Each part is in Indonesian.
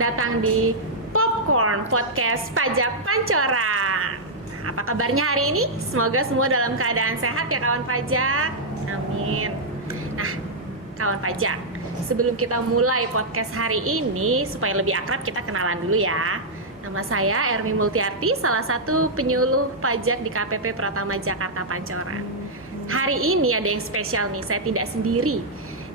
datang di Popcorn Podcast Pajak Pancoran. Apa kabarnya hari ini? Semoga semua dalam keadaan sehat ya kawan pajak. Amin. Nah, kawan pajak, sebelum kita mulai podcast hari ini, supaya lebih akrab kita kenalan dulu ya. Nama saya Ermi Multiarti, salah satu penyuluh pajak di KPP Pratama Jakarta Pancoran. Hari ini ada yang spesial nih, saya tidak sendiri.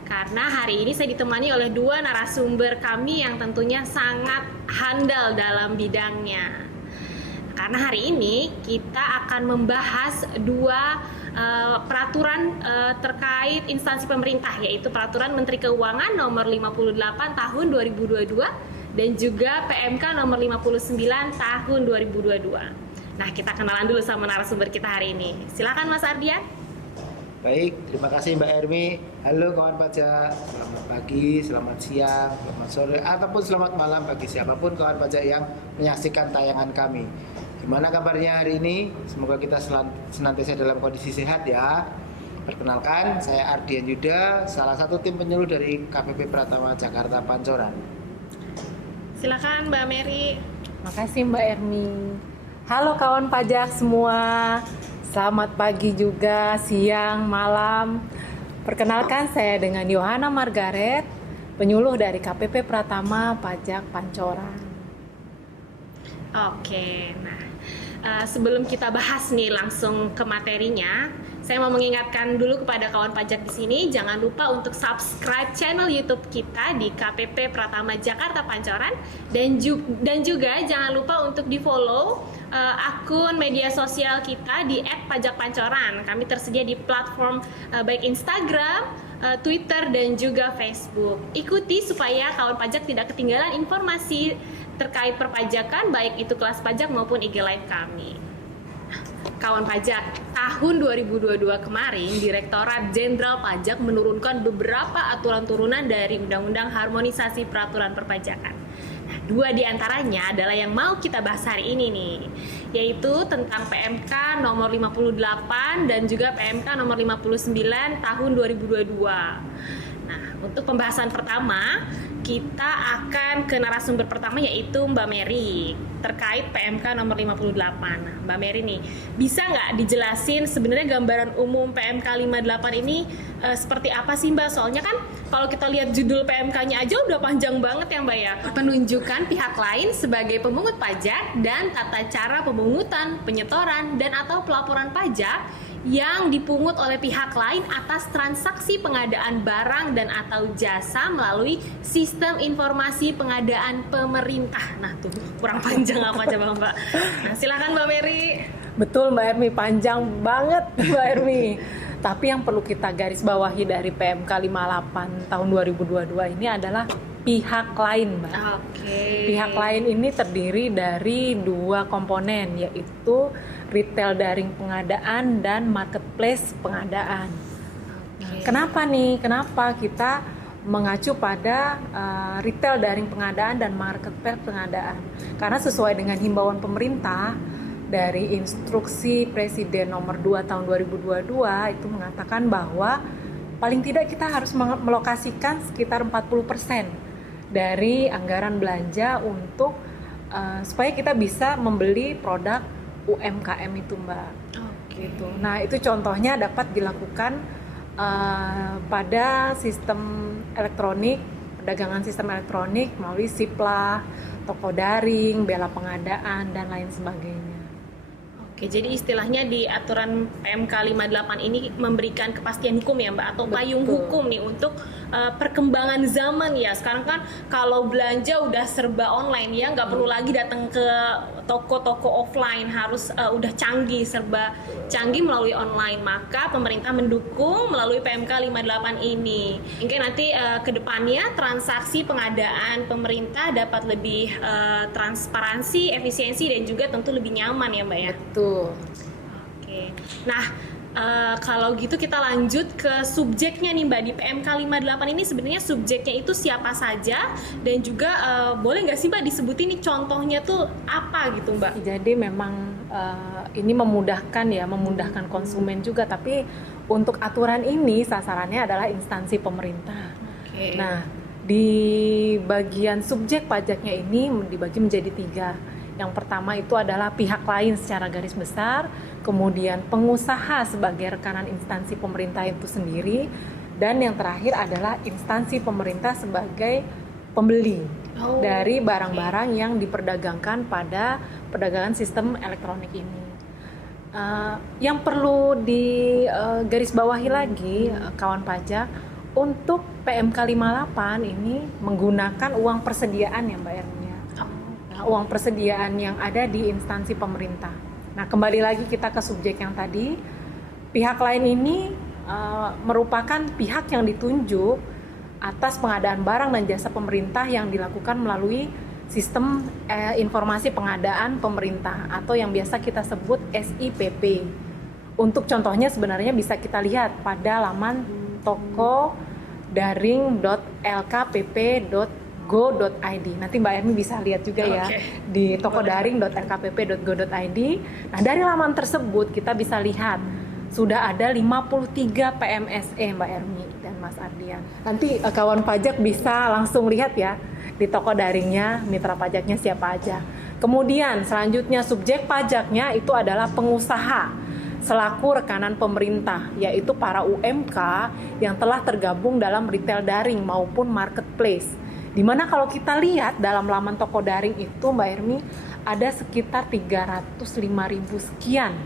Karena hari ini saya ditemani oleh dua narasumber kami yang tentunya sangat handal dalam bidangnya. Karena hari ini kita akan membahas dua peraturan terkait instansi pemerintah, yaitu Peraturan Menteri Keuangan Nomor 58 Tahun 2022 dan juga PMK Nomor 59 Tahun 2022. Nah, kita kenalan dulu sama narasumber kita hari ini. Silakan Mas Ardian. Baik, terima kasih Mbak Ermi. Halo kawan pajak, selamat pagi, selamat siang, selamat sore, ataupun selamat malam bagi siapapun kawan pajak yang menyaksikan tayangan kami. Gimana kabarnya hari ini? Semoga kita senantiasa dalam kondisi sehat ya. Perkenalkan, saya Ardian Yuda, salah satu tim penyuluh dari KPP Pratama Jakarta Pancoran. Silakan Mbak Mary. Makasih Mbak Ermi. Halo kawan pajak semua. Selamat pagi juga, siang, malam. Perkenalkan saya dengan Yohana Margaret, penyuluh dari KPP Pratama Pajak Pancoran. Oke, nah sebelum kita bahas nih langsung ke materinya, saya mau mengingatkan dulu kepada kawan pajak di sini, jangan lupa untuk subscribe channel YouTube kita di KPP Pratama Jakarta Pancoran dan juga jangan lupa untuk di-follow akun media sosial kita di @pajakpancoran. Kami tersedia di platform baik Instagram, Twitter dan juga Facebook. Ikuti supaya kawan pajak tidak ketinggalan informasi terkait perpajakan baik itu kelas pajak maupun IG Live kami. Kawan pajak, tahun 2022 kemarin Direktorat Jenderal Pajak menurunkan beberapa aturan turunan dari Undang-Undang Harmonisasi Peraturan Perpajakan. Nah, dua diantaranya adalah yang mau kita bahas hari ini nih, yaitu tentang PMK nomor 58 dan juga PMK nomor 59 tahun 2022. Nah, untuk pembahasan pertama, kita akan ke narasumber pertama yaitu Mbak Mary terkait PMK nomor 58. Nah, Mbak Mary nih, bisa nggak dijelasin sebenarnya gambaran umum PMK 58 ini seperti apa sih Mbak? Soalnya kan kalau kita lihat judul PMK-nya aja udah panjang banget ya Mbak ya. Penunjukan pihak lain sebagai pemungut pajak dan tata cara pemungutan, penyetoran, dan atau pelaporan pajak yang dipungut oleh pihak lain atas transaksi pengadaan barang dan atau jasa melalui sistem informasi pengadaan pemerintah. Nah tuh kurang panjang apa coba Mbak? Nah silakan Mbak Mary. Betul Mbak Ermi, panjang banget Mbak Ermi. Tapi yang perlu kita garis bawahi dari PMK 58 tahun 2022 ini adalah pihak lain Mbak. Pihak lain ini terdiri dari dua komponen, yaitu retail daring pengadaan dan marketplace pengadaan. Kenapa nih? Kenapa kita mengacu pada retail daring pengadaan dan marketplace pengadaan? Karena sesuai dengan himbauan pemerintah dari instruksi Presiden nomor 2 tahun 2022 itu mengatakan bahwa paling tidak kita harus melokasikan sekitar 40% dari anggaran belanja untuk supaya kita bisa membeli produk UMKM itu Mbak. Gitu. Nah itu contohnya dapat dilakukan pada sistem elektronik, perdagangan sistem elektronik melalui Siplah, toko daring, bela pengadaan dan lain sebagainya. Oke, jadi istilahnya di aturan PMK 58 ini memberikan kepastian hukum ya Mbak, atau payung hukum nih untuk perkembangan zaman ya. Sekarang kan kalau belanja udah serba online ya, nggak perlu lagi datang ke toko-toko offline, harus udah serba canggih melalui online. Maka pemerintah mendukung melalui PMK 58 ini. Mungkin nanti ke depannya transaksi pengadaan pemerintah dapat lebih transparansi, efisiensi dan juga tentu lebih nyaman ya Mbak ya. Betul. Oke. Nah, kalau gitu kita lanjut ke subjeknya nih Mbak. Di PMK 58 ini sebenarnya subjeknya itu siapa saja dan juga boleh nggak sih Mbak disebutin nih contohnya tuh apa gitu Mbak? Jadi memang ini memudahkan konsumen juga, tapi untuk aturan ini sasarannya adalah instansi pemerintah. Oke. Nah, Di bagian subjek pajaknya ini dibagi menjadi 3. Yang pertama itu adalah pihak lain secara garis besar, kemudian pengusaha sebagai rekanan instansi pemerintah itu sendiri, dan yang terakhir adalah instansi pemerintah sebagai pembeli dari barang-barang yang diperdagangkan pada perdagangan sistem elektronik ini. Yang perlu digarisbawahi lagi kawan pajak, untuk PMK 58 ini menggunakan uang persediaan ya Mbak Ermi. Uang persediaan yang ada di instansi pemerintah. Nah, kembali lagi kita ke subjek yang tadi, pihak lain ini merupakan pihak yang ditunjuk atas pengadaan barang dan jasa pemerintah yang dilakukan melalui sistem informasi pengadaan pemerintah atau yang biasa kita sebut SIPP. Untuk contohnya sebenarnya bisa kita lihat pada laman tokodaring.lkpp.go.id. Nanti Mbak Ermi bisa lihat juga ya di tokodaring.lkpp.go.id. Nah, dari laman tersebut kita bisa lihat sudah ada 53 PMSE Mbak Ermi dan Mas Ardian. Nanti kawan pajak bisa langsung lihat ya di toko daringnya mitra pajaknya siapa aja. Kemudian selanjutnya subjek pajaknya itu adalah pengusaha selaku rekanan pemerintah, yaitu para UMK yang telah tergabung dalam retail daring maupun marketplace. Dimana kalau kita lihat dalam laman toko daring itu Mbak Ermi ada sekitar 305.000 sekian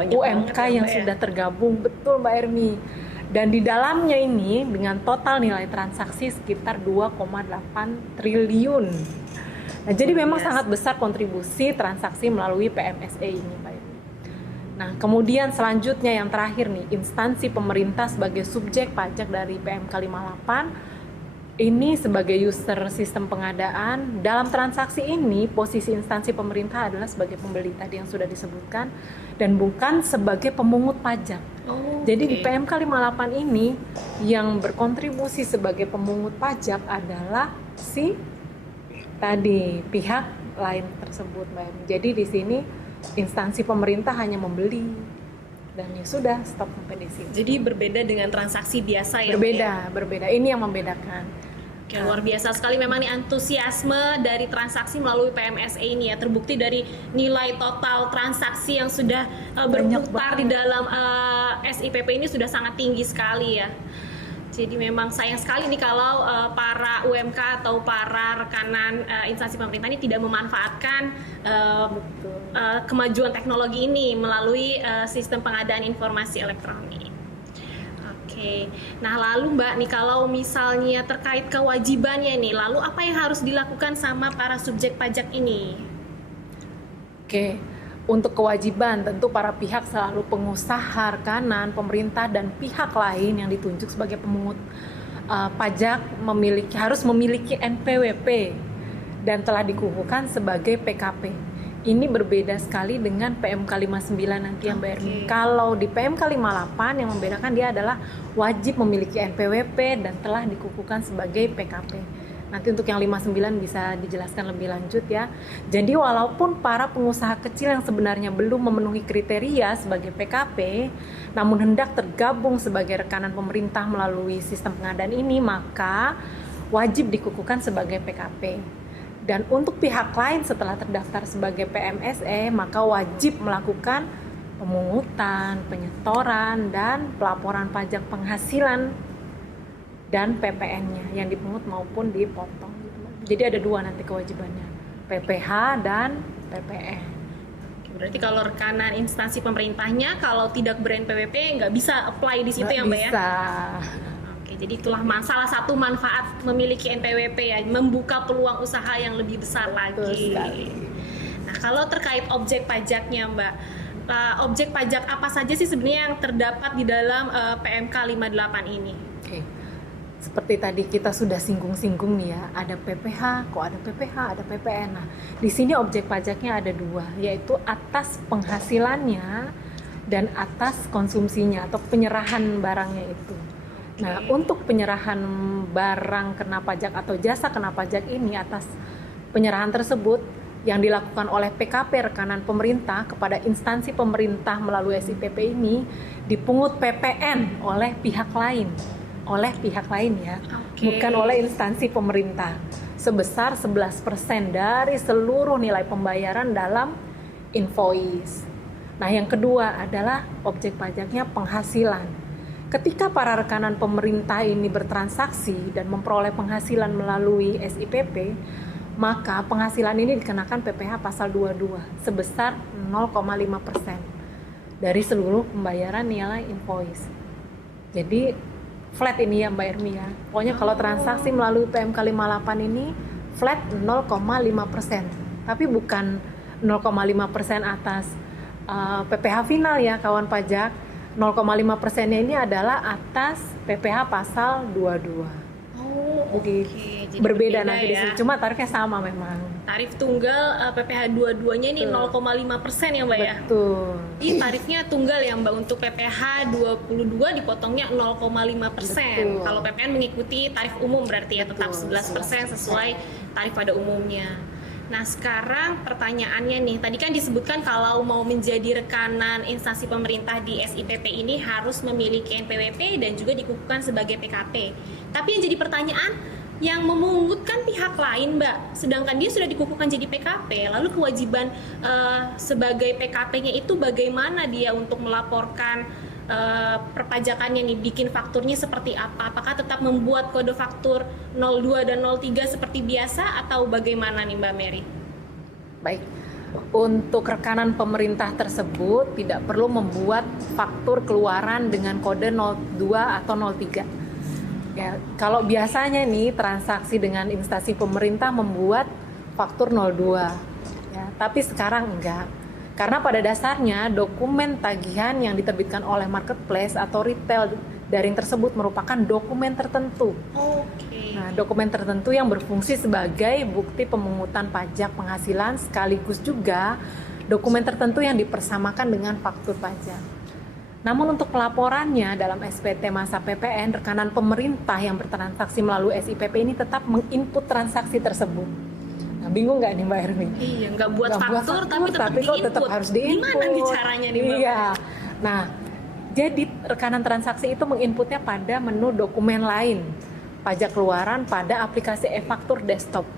UMK yang sudah tergabung, betul Mbak Ermi. Dan di dalamnya ini dengan total nilai transaksi sekitar 2,8 triliun. Nah, jadi memang sangat besar kontribusi transaksi melalui PMSE ini Mbak Ermi. Nah, kemudian selanjutnya yang terakhir nih, instansi pemerintah sebagai subjek pajak dari PMK 58 ini sebagai user sistem pengadaan. Dalam transaksi ini posisi instansi pemerintah adalah sebagai pembeli tadi yang sudah disebutkan dan bukan sebagai pemungut pajak. Jadi di PMK 58 ini yang berkontribusi sebagai pemungut pajak adalah si tadi pihak lain tersebut, Mbak. Jadi di sini instansi pemerintah hanya membeli dan ya sudah stop sampai di sini. Jadi berbeda dengan transaksi biasa ya? Berbeda. Ini yang membedakan. Oke, luar biasa sekali memang nih antusiasme dari transaksi melalui PMSE ini ya, terbukti dari nilai total transaksi yang sudah berputar di dalam SIPP ini sudah sangat tinggi sekali ya. Jadi memang sayang sekali nih kalau para UMK atau para rekanan instansi pemerintah ini tidak memanfaatkan kemajuan teknologi ini melalui sistem pengadaan informasi elektronik. Oke, nah lalu Mbak nih kalau misalnya terkait kewajibannya nih, lalu apa yang harus dilakukan sama para subjek pajak ini? Oke, untuk kewajiban tentu para pihak selalu pengusaha, rekanan, pemerintah dan pihak lain yang ditunjuk sebagai pemungut pajak harus memiliki NPWP dan telah dikukuhkan sebagai PKP. Ini berbeda sekali dengan PMK 59 nanti yang Mbak Ermi. Kalau di PMK 58 yang membedakan dia adalah wajib memiliki NPWP dan telah dikukuhkan sebagai PKP. Nanti untuk yang 59 bisa dijelaskan lebih lanjut ya. Jadi walaupun para pengusaha kecil yang sebenarnya belum memenuhi kriteria sebagai PKP, namun hendak tergabung sebagai rekanan pemerintah melalui sistem pengadaan ini, maka wajib dikukuhkan sebagai PKP. Dan untuk pihak lain setelah terdaftar sebagai PMSE, maka wajib melakukan pemungutan, penyetoran, dan pelaporan pajak penghasilan dan PPN-nya yang dipungut maupun dipotong. Jadi ada dua nanti kewajibannya, PPH dan PPN. Berarti kalau rekanan instansi pemerintahnya kalau tidak ber-NPWP nggak bisa apply di situ ya Mbak ya? Bisa. Oke, jadi itulah salah satu manfaat memiliki NPWP ya, membuka peluang usaha yang lebih besar lagi. Nah, kalau terkait objek pajaknya Mbak, objek pajak apa saja sih sebenarnya yang terdapat di dalam PMK 58 ini? Oke. Seperti tadi kita sudah singgung-singgung nih ya, ada PPH, kok ada PPH, ada PPN. Nah, di sini objek pajaknya ada dua, yaitu atas penghasilannya dan atas konsumsinya atau penyerahan barangnya itu. Nah, untuk penyerahan barang kena pajak atau jasa kena pajak ini, atas penyerahan tersebut yang dilakukan oleh PKP rekanan pemerintah kepada instansi pemerintah melalui SIPP ini dipungut PPN oleh pihak lain. oleh pihak lain ya, Oke. bukan oleh instansi pemerintah, sebesar 11% dari seluruh nilai pembayaran dalam invoice. Nah, yang kedua adalah objek pajaknya penghasilan. Ketika para rekanan pemerintah ini bertransaksi dan memperoleh penghasilan melalui SIPP, maka penghasilan ini dikenakan PPh pasal 22 sebesar 0,5% dari seluruh pembayaran nilai invoice. Jadi flat ini ya Mbak Ermi ya. Pokoknya kalau transaksi melalui PMK 58 ini flat 0,5%. Tapi bukan 0,5% atas PPh final ya kawan pajak. 0,5%-nya ini adalah atas PPh pasal 22. Jadi berbeda nanti di sini. Cuma tarifnya sama memang. Tarif tunggal PPh 22-nya ini 0,5% ya Mbak ya? Betul. Jadi tarifnya tunggal ya Mbak, untuk PPh 22 dipotongnya 0,5%. Kalau PPN mengikuti tarif umum berarti ya tetap 11% sesuai tarif pada umumnya. Nah sekarang pertanyaannya nih, tadi kan disebutkan kalau mau menjadi rekanan instansi pemerintah di SIPP ini harus memiliki NPWP dan juga dikukuhkan sebagai PKP. Tapi yang jadi pertanyaan, yang memungut kan pihak lain Mbak, sedangkan dia sudah dikukuhkan jadi PKP, lalu kewajiban sebagai PKP-nya itu bagaimana dia untuk melaporkan perpajakannya nih, bikin fakturnya seperti apa? Apakah tetap membuat kode faktur 02 dan 03 seperti biasa atau bagaimana nih Mbak Mary? Baik, untuk rekanan pemerintah tersebut tidak perlu membuat faktur keluaran dengan kode 02 atau 03. Ya, kalau biasanya nih transaksi dengan instansi pemerintah membuat faktur 02, ya, tapi sekarang enggak. Karena pada dasarnya dokumen tagihan yang diterbitkan oleh marketplace atau retail daring tersebut merupakan dokumen tertentu. Oke. Nah, dokumen tertentu yang berfungsi sebagai bukti pemungutan pajak penghasilan sekaligus juga dokumen tertentu yang dipersamakan dengan faktur pajak. Namun untuk pelaporannya dalam SPT masa PPN, rekanan pemerintah yang bertransaksi melalui SIPP ini tetap menginput transaksi tersebut. Nah, bingung nggak nih Mbak Ermi? Iya, nggak buat faktur tapi tetap harus diinput. Gimana nih caranya nih Mbak? Iya. Nah, jadi rekanan transaksi itu menginputnya pada menu dokumen lain, pajak keluaran pada aplikasi e-faktur desktop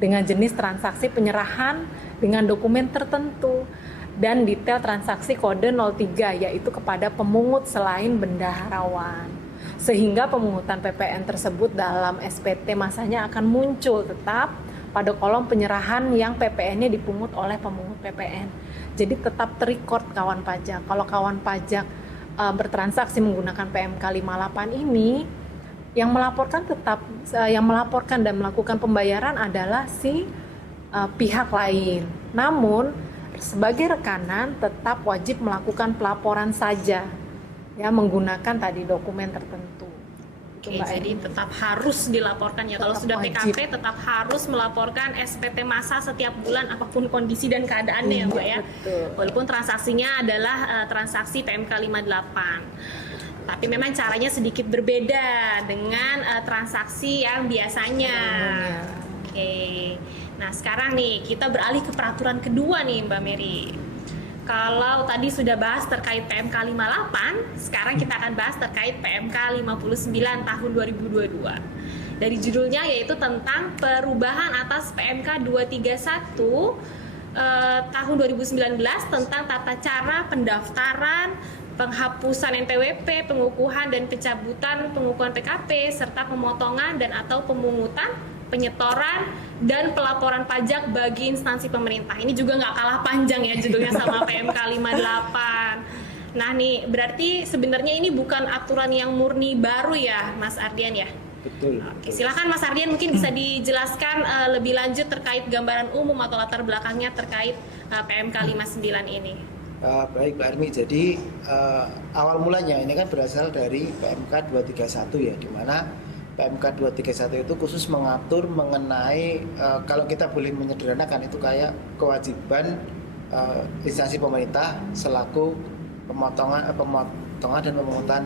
dengan jenis transaksi penyerahan dengan dokumen tertentu dan detail transaksi kode 03 yaitu kepada pemungut selain bendaharawan. Sehingga pemungutan PPN tersebut dalam SPT masanya akan muncul tetap pada kolom penyerahan yang PPN-nya dipungut oleh pemungut PPN. Jadi tetap terrecord kawan pajak. Kalau kawan pajak bertransaksi menggunakan PMK 58 ini, yang melaporkan dan melakukan pembayaran adalah si pihak lain. Namun sebagai rekanan tetap wajib melakukan pelaporan saja, ya menggunakan tadi dokumen tertentu. Oke, jadi tetap harus dilaporkan ya. Kalau sudah PKP tetap harus melaporkan SPT masa setiap bulan apapun kondisi dan keadaannya ya Mbak ya. Betul. Walaupun transaksinya adalah transaksi PMK 58. Tapi memang caranya sedikit berbeda dengan transaksi yang biasanya. Oke. Nah, sekarang nih kita beralih ke peraturan kedua nih Mbak Mary. Kalau tadi sudah bahas terkait PMK 58, sekarang kita akan bahas terkait PMK 59 tahun 2022. Dari judulnya yaitu tentang perubahan atas PMK 231 tahun 2019 tentang tata cara pendaftaran, penghapusan NPWP, pengukuhan dan pencabutan pengukuhan PKP, serta pemotongan dan atau pemungutan, penyetoran, dan pelaporan pajak bagi instansi pemerintah. Ini juga nggak kalah panjang ya judulnya sama PMK 58. Nah nih, berarti sebenarnya ini bukan aturan yang murni baru ya Mas Ardian ya? Betul. Oke, silakan Mas Ardian mungkin bisa dijelaskan lebih lanjut terkait gambaran umum atau latar belakangnya terkait PMK 59 ini. Baik Mbak Armi, jadi awal mulanya ini kan berasal dari PMK 231 ya, di mana PMK 231 itu khusus mengatur mengenai kalau kita boleh menyederhanakan itu kayak kewajiban instansi pemerintah selaku pemotongan dan pemungutan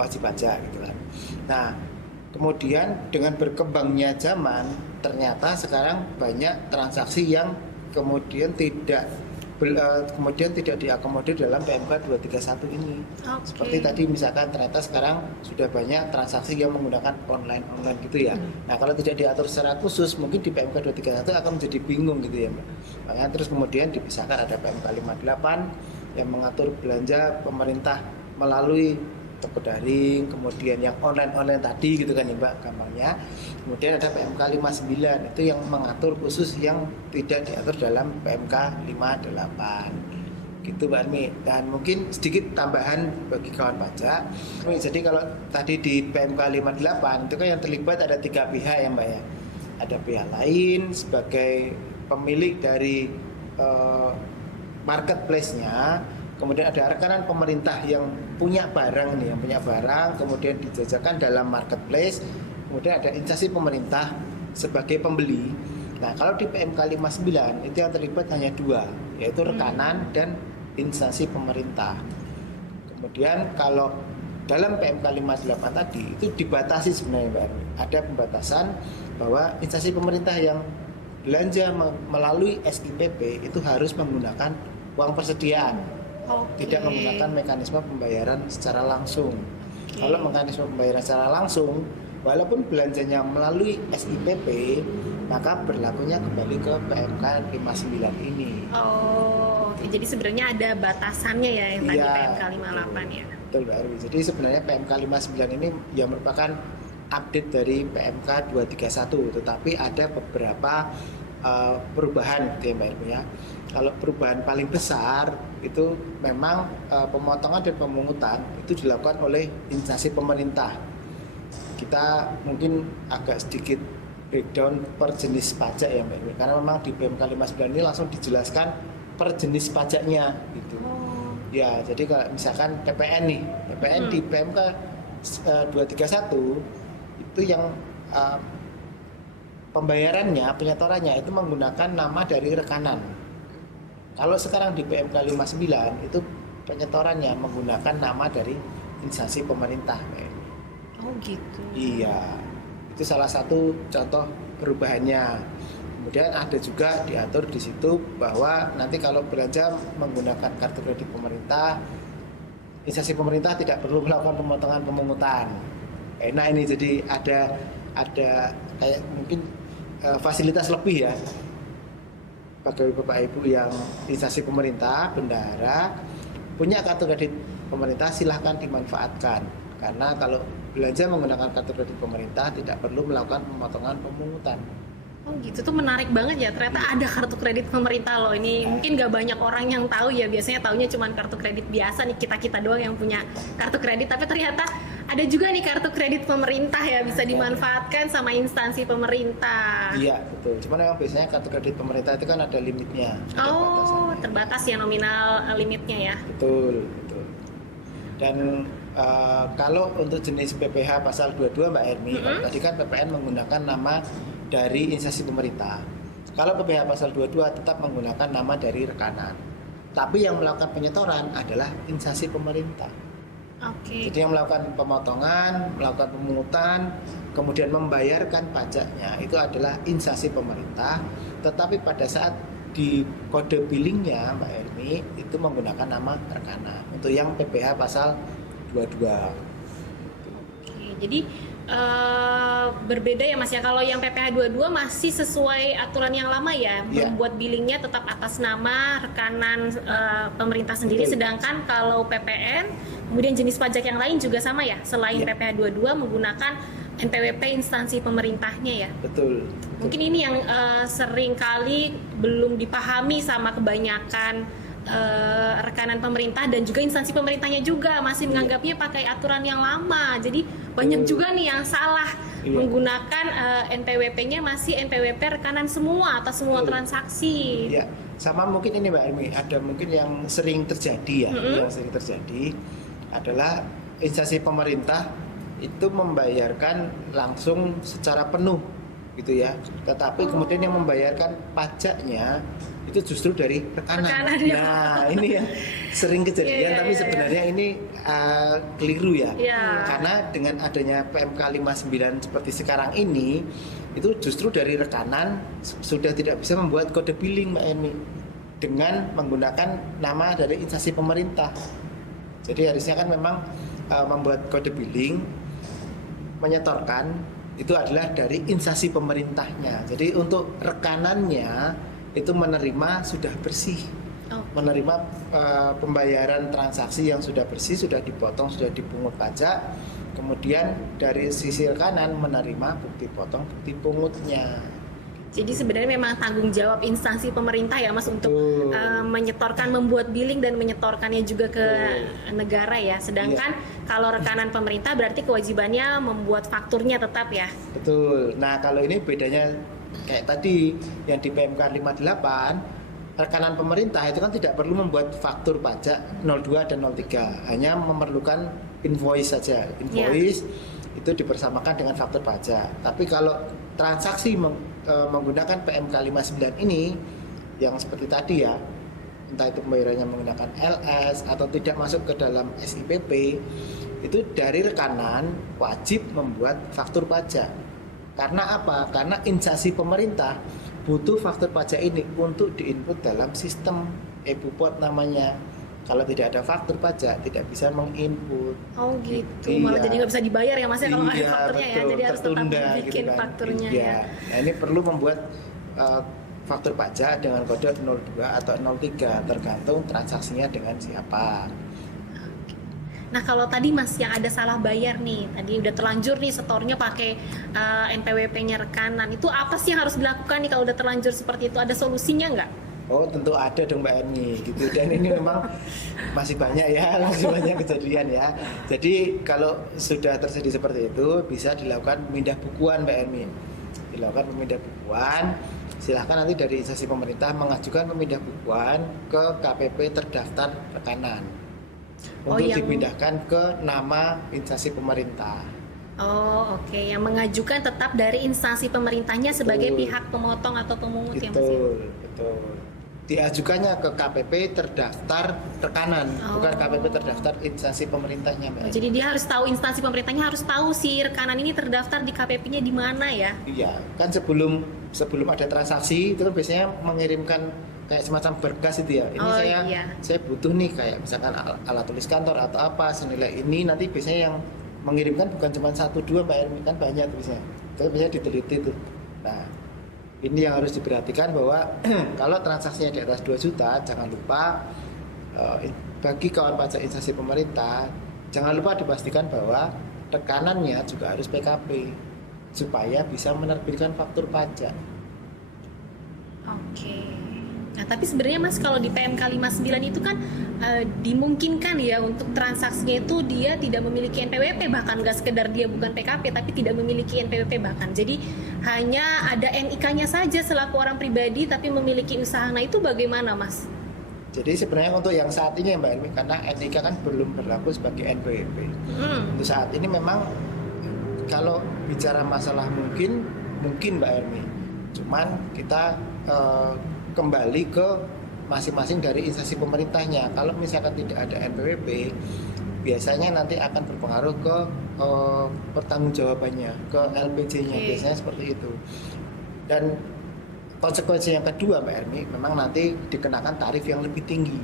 wajib pajak gitu kan. Nah, kemudian dengan berkembangnya zaman ternyata sekarang banyak transaksi yang kemudian tidak kemudian tidak diakomodir dalam PMK 231 ini. Oke. Seperti tadi misalkan ternyata sekarang sudah banyak transaksi yang menggunakan online gitu ya. Nah, kalau tidak diatur secara khusus mungkin di PMK 231 akan menjadi bingung gitu ya, Mbak. Makanya terus kemudian dipisahkan, ada PMK 58 yang mengatur belanja pemerintah melalui toko daring, kemudian yang online tadi gitu kan ya, Mbak, gampangnya. Kemudian ada PMK 59 itu yang mengatur khusus yang tidak diatur dalam PMK 58 gitu, Mbak Armi. Dan mungkin sedikit tambahan bagi kawan pajak. Jadi kalau tadi di PMK 58 itu kan yang terlibat ada 3 pihak ya, Mbak ya. Ada pihak lain sebagai pemilik dari marketplace-nya. Kemudian ada rekanan pemerintah yang punya barang nih, kemudian dijajakan dalam marketplace. Kemudian ada instansi pemerintah sebagai pembeli. Nah, kalau di PMK 59 itu yang terlibat hanya 2, yaitu rekanan dan instansi pemerintah. Kemudian kalau dalam PMK 58 tadi itu dibatasi sebenarnya, Mbak Armi. Ada pembatasan bahwa instansi pemerintah yang belanja melalui SIPP itu harus menggunakan uang persediaan. Tidak menggunakan mekanisme pembayaran secara langsung. Kalau mekanisme pembayaran secara langsung, walaupun belanjanya melalui SIPP, maka berlakunya kembali ke PMK 59 ini. Oh, jadi sebenarnya ada batasannya ya yang tadi PMK 58 ya. Betul, Mbak Arwi. Jadi sebenarnya PMK 59 ini yang merupakan update dari PMK 231, tetapi ada beberapa perubahan gitu ya, Mbak Arwi ya. Kalau perubahan paling besar itu memang pemotongan dan pemungutan itu dilakukan oleh instansi pemerintah. Kita mungkin agak sedikit breakdown per jenis pajak ya, Mbak Irmi, karena memang di PMK 59 ini langsung dijelaskan per jenis pajaknya gitu. Ya, jadi kalau misalkan PPN nih, PPN di PMK 231 itu yang pembayarannya, penyetorannya itu menggunakan nama dari rekanan. Kalau sekarang di PMK 59 itu penyetorannya menggunakan nama dari instansi pemerintah. Oh gitu. Iya, itu salah satu contoh perubahannya. Kemudian ada juga diatur di situ bahwa nanti kalau belanja menggunakan kartu kredit pemerintah, instansi pemerintah tidak perlu melakukan pemotongan pemungutan. Nah ini jadi ada kayak mungkin fasilitas lebih ya. Bagi Bapak Ibu yang instansi pemerintah, bendahara, punya kartu kredit pemerintah, silahkan dimanfaatkan. Karena kalau belanja menggunakan kartu kredit pemerintah tidak perlu melakukan pemotongan pemungutan. Oh gitu, tuh menarik banget ya. Ternyata ada kartu kredit pemerintah loh. Ini mungkin gak banyak orang yang tahu ya. Biasanya taunya cuma kartu kredit biasa nih, kita doang yang punya kartu kredit. Tapi ternyata ada juga nih kartu kredit pemerintah ya, bisa dimanfaatkan sama instansi pemerintah. Iya betul. Cuman memang biasanya kartu kredit pemerintah itu kan ada limitnya. Oh, terbatas ya nominal limitnya ya. Betul. Dan kalau untuk jenis PPh pasal 22 Mbak Hermi, tadi kan PPN menggunakan nama dari instansi pemerintah. Kalau PPh pasal 22 tetap menggunakan nama dari rekanan. Tapi yang melakukan penyetoran adalah instansi pemerintah. Oke. Jadi yang melakukan pemotongan, melakukan pemungutan, kemudian membayarkan pajaknya itu adalah instansi pemerintah. Tetapi pada saat di kode billingnya Mbak Hermi itu menggunakan nama rekanan untuk yang PPh pasal 22. Oke, jadi berbeda ya Mas ya. Kalau yang PPh 22 masih sesuai aturan yang lama ya, membuat billingnya tetap atas nama rekanan pemerintah sendiri. Sedangkan kalau PPN, kemudian jenis pajak yang lain juga sama ya, selain PPh 22 menggunakan NPWP instansi pemerintahnya ya. Betul. Mungkin ini yang sering kali belum dipahami sama kebanyakan rekanan pemerintah dan juga instansi pemerintahnya juga masih menganggapnya pakai aturan yang lama. Jadi banyak juga nih yang salah menggunakan NPWP-nya masih NPWP rekanan semua atas semua transaksi. Iya, sama mungkin ini Mbak Armi, ada mungkin yang sering terjadi ya, yang sering terjadi adalah instansi pemerintah itu membayarkan langsung secara penuh gitu ya. Tetapi kemudian yang membayarkan pajaknya itu justru dari rekanan. Nah, ini yang sering kejadian, tapi sebenarnya ini keliru ya. Karena dengan adanya PMK 59 seperti sekarang ini, itu justru dari rekanan sudah tidak bisa membuat kode billing, Mbak Emi. dengan menggunakan nama dari instansi pemerintah. Jadi harusnya kan memang membuat kode billing, menyetorkan itu adalah dari instansi pemerintahnya. Jadi untuk rekanannya itu menerima sudah bersih, menerima pembayaran transaksi yang sudah bersih, sudah dipotong, sudah dipungut pajak. Kemudian dari sisi rekanan menerima bukti potong, bukti pungutnya. Jadi sebenarnya memang tanggung jawab instansi pemerintah ya Mas untuk menyetorkan, membuat billing dan menyetorkannya juga ke negara ya. Sedangkan kalau rekanan pemerintah berarti kewajibannya membuat fakturnya tetap ya. Betul. Nah kalau ini bedanya kayak tadi yang di PMK 58, rekanan pemerintah itu kan tidak perlu membuat faktur pajak 02 dan 03, hanya memerlukan invoice saja. Invoice itu dipersamakan dengan faktur pajak. Tapi kalau transaksi menggunakan PMK 59 ini yang seperti tadi ya, entah itu pembayarannya menggunakan LS atau tidak masuk ke dalam SIPP, itu dari rekanan wajib membuat faktur pajak. Karena apa? Karena instansi pemerintah butuh faktur pajak ini untuk diinput dalam sistem e-Bupot namanya. Kalau tidak ada faktur pajak tidak bisa menginput. Oh gitu, malah jadi nggak bisa dibayar ya Mas ya kalau ada fakturnya ya, jadi harus tetap bikin gitu kan. fakturnya ya. Nah ini perlu membuat faktur pajak dengan kode 02 atau 03 tergantung transaksinya dengan siapa. Nah kalau tadi Mas yang ada salah bayar nih, tadi udah terlanjur nih setornya pakai NPWP-nya rekanan, itu apa sih yang harus dilakukan nih kalau udah terlanjur seperti itu? Ada solusinya nggak? Oh tentu ada dong Mbak Erni gitu, dan ini memang masih banyak ya, masih banyak kejadian ya. Jadi kalau sudah terjadi seperti itu bisa dilakukan pemindah bukuan Mbak Erni, dilakukan pemindah bukuan. Silahkan nanti dari instansi pemerintah mengajukan pemindah bukuan ke KPP terdaftar rekanan untuk dipindahkan ke nama instansi pemerintah. Oh oke, yang mengajukan tetap dari instansi pemerintahnya sebagai pihak pemotong atau pemungut ya Mas? Betul. Diajukannya ke KPP terdaftar rekanan, bukan KPP terdaftar instansi pemerintahnya, Mbak. Jadi dia harus tahu, instansi pemerintahnya harus tahu si rekanan ini terdaftar di KPP-nya di mana ya? Iya, kan sebelum ada transaksi itu kan biasanya mengirimkan kayak semacam berkas itu ya. Ini saya butuh nih kayak misalkan alat tulis kantor atau apa senilai ini, nanti biasanya yang mengirimkan bukan cuma 1-2 Mbak Ermi, kan banyak biasanya. Tapi biasanya diteliti tuh. Nah, ini yang harus diperhatikan bahwa kalau transaksinya di atas 2 juta, jangan lupa bagi kawan pajak instansi pemerintah, jangan lupa dipastikan bahwa rekanannya juga harus PKP supaya bisa menerbitkan faktur pajak. Oke. Nah, tapi sebenarnya Mas kalau di PMK 59 itu kan dimungkinkan ya untuk transaksinya itu dia tidak memiliki NPWP, bahkan nggak sekedar dia bukan PKP tapi tidak memiliki NPWP bahkan. Jadi hanya ada NIK-nya saja selaku orang pribadi tapi memiliki usaha. Nah, itu bagaimana Mas? Jadi sebenarnya untuk yang saat ini ya Mbak Elmi, karena NIK kan belum berlaku sebagai NPWP. Untuk saat ini memang kalau bicara masalah mungkin Mbak Elmi, cuman kita kembali ke masing-masing dari instansi pemerintahnya. Kalau misalkan tidak ada NPWP, biasanya nanti akan berpengaruh ke pertanggungjawabannya, ke LPJ-nya, biasanya seperti itu. Dan konsekuensi yang kedua Mbak Ermi, memang nanti dikenakan tarif yang lebih tinggi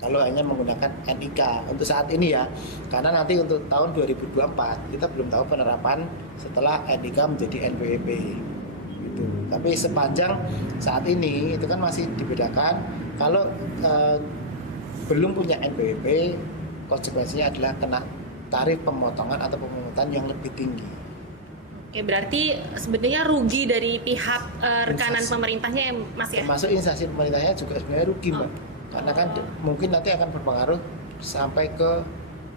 kalau hanya menggunakan NIK untuk saat ini ya, karena nanti untuk tahun 2024 kita belum tahu penerapan setelah NIK menjadi NPWP gitu. Tapi sepanjang saat ini itu kan masih dibedakan. Kalau belum punya NPWP, konsekuensinya adalah kena tarif pemotongan atau pemungutan yang lebih tinggi. Oke, berarti sebenarnya rugi dari pihak rekanan pemerintahnya ya Mas ya? Termasuk instansi pemerintahnya juga sebenarnya rugi Mbak. Karena kan mungkin nanti akan berpengaruh sampai ke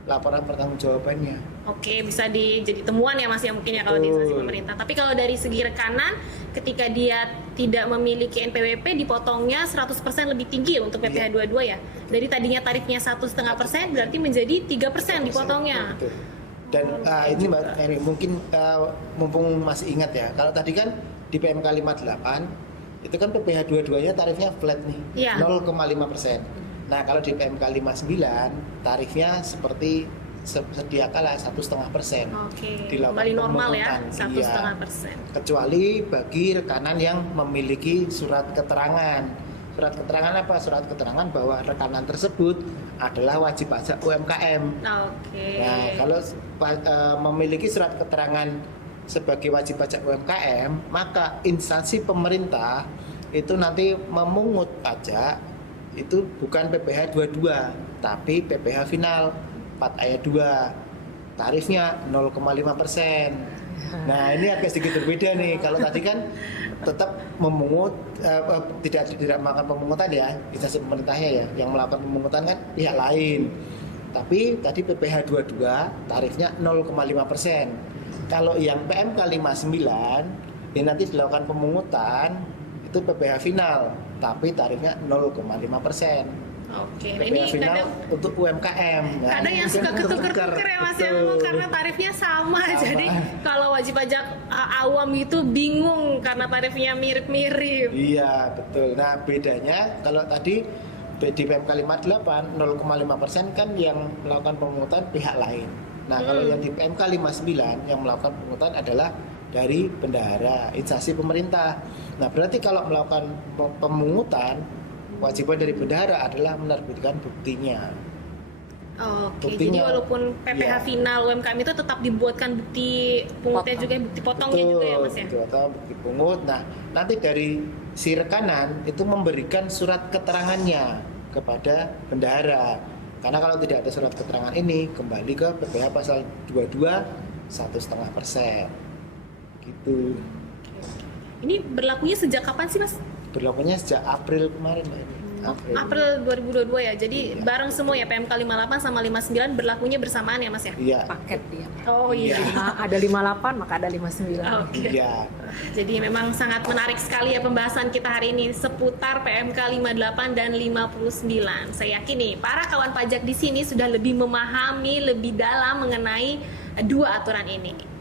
laporan pertanggungjawabannya. Oke, bisa jadi temuan ya Mas ya mungkin ya kalau di instansi pemerintah. Tapi kalau dari segi rekanan, ketika dia tidak memiliki NPWP dipotongnya 100% lebih tinggi untuk PPh 22 ya. Dari tadinya tarifnya 1,5% berarti menjadi 3% dipotongnya. Betul. Dan ini Mbak Eri, mungkin mumpung masih ingat ya, kalau tadi kan di PMK 58 itu kan PPh 22-nya tarifnya flat nih, 0,5%. Nah kalau di PMK 59 tarifnya seperti sedia kala 1,5%. Oke, kembali normal ya, 1,5%. Kecuali bagi rekanan yang memiliki surat keterangan Surat keterangan apa? Surat keterangan bahwa rekanan tersebut adalah wajib pajak UMKM. Oke. Nah, kalau memiliki surat keterangan sebagai wajib pajak UMKM, maka instansi pemerintah itu nanti memungut pajak itu bukan PPh 22, tapi PPh final 4 ayat 2. Tarifnya 0,5%. Nah, ini agak sedikit berbeda nih. Kalau tadi kan tetap memungut, tidak melakukan pemungutan ya, instansi pemerintahnya ya, yang melakukan pemungutan kan pihak lain. Tapi tadi PPh 22 tarifnya 0,5%. Kalau yang PMK 59 ini nanti dilakukan pemungutan itu PPh final, tapi tarifnya 0,5%. Oke, PPh ini final kadang untuk UMKM. kadang yang suka ketuker-tuker ya Mas ya, memang karena tarifnya sama. Jadi kalau wajib pajak awam itu bingung karena tarifnya mirip-mirip. Iya, betul. Nah, bedanya kalau tadi di PMK 58 0,5% kan yang melakukan pemungutan pihak lain. Nah, kalau yang di PMK 59 yang melakukan pemungutan adalah dari bendahara, instansi pemerintah. Nah, berarti kalau melakukan pemungutan, kewajiban dari bendahara adalah menerbitkan buktinya. Oke, Buktinya, jadi walaupun PPh iya. final UMKM itu tetap dibuatkan bukti pungutnya juga, bukti potongnya juga ya Mas ya? Betul, atau bukti pungut. Nah, nanti dari si rekanan itu memberikan surat keterangannya kepada bendahara. Karena kalau tidak ada surat keterangan ini, kembali ke PPh pasal 22 1,5%. Gitu. Ini berlakunya sejak kapan sih Mas? Berlakunya sejak April kemarin, Mbak. April 2022 ya. Jadi Iya. bareng semua ya, PMK 58 sama 59 berlakunya bersamaan ya Mas ya? Iya. Paket dia. Oh iya. Ada 58 maka ada 59. Oke. Iya. Jadi memang sangat menarik sekali ya pembahasan kita hari ini seputar PMK 58 dan 59. Saya yakin nih para kawan pajak di sini sudah lebih memahami lebih dalam mengenai dua aturan ini.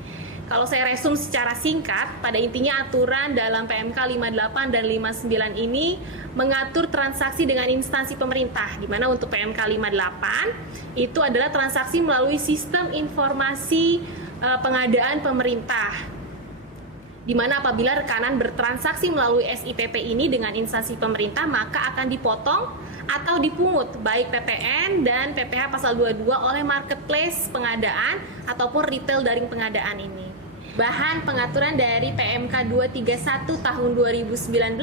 Kalau saya resum secara singkat, pada intinya aturan dalam PMK 58 dan 59 ini mengatur transaksi dengan instansi pemerintah, di mana untuk PMK 58 itu adalah transaksi melalui sistem informasi pengadaan pemerintah, di mana apabila rekanan bertransaksi melalui SIPP ini dengan instansi pemerintah, maka akan dipotong atau dipungut baik PPN dan PPh pasal 22 oleh marketplace pengadaan ataupun retail daring pengadaan ini. Bahan pengaturan dari PMK 231 tahun 2019,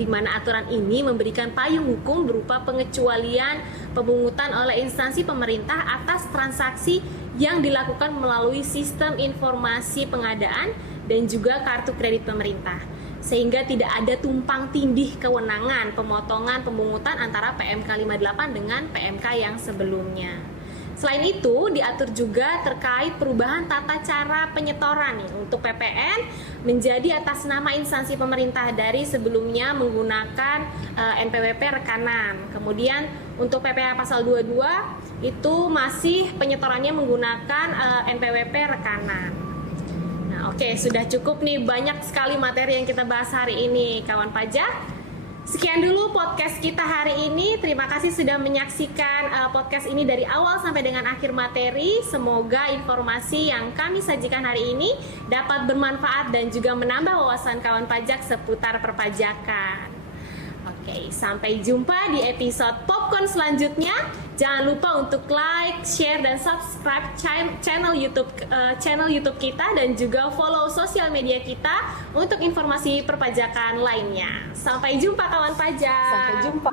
di mana aturan ini memberikan payung hukum berupa pengecualian pemungutan oleh instansi pemerintah atas transaksi yang dilakukan melalui sistem informasi pengadaan dan juga kartu kredit pemerintah, sehingga tidak ada tumpang tindih kewenangan pemotongan pemungutan antara PMK 58 dengan PMK yang sebelumnya. Selain itu, diatur juga terkait perubahan tata cara penyetoran nih, untuk PPN menjadi atas nama instansi pemerintah dari sebelumnya menggunakan NPWP rekanan. Kemudian untuk PPh pasal 22 itu masih penyetorannya menggunakan NPWP rekanan. Nah, oke, sudah cukup nih, banyak sekali materi yang kita bahas hari ini, kawan pajak. Sekian dulu podcast kita hari ini. Terima kasih sudah menyaksikan podcast ini dari awal sampai dengan akhir materi. Semoga informasi yang kami sajikan hari ini dapat bermanfaat dan juga menambah wawasan kawan pajak seputar perpajakan. Oke, sampai jumpa di episode Popcorn selanjutnya. Jangan lupa untuk like, share, dan subscribe channel YouTube kita, dan juga follow sosial media kita untuk informasi perpajakan lainnya. Sampai jumpa kawan pajak. Sampai jumpa.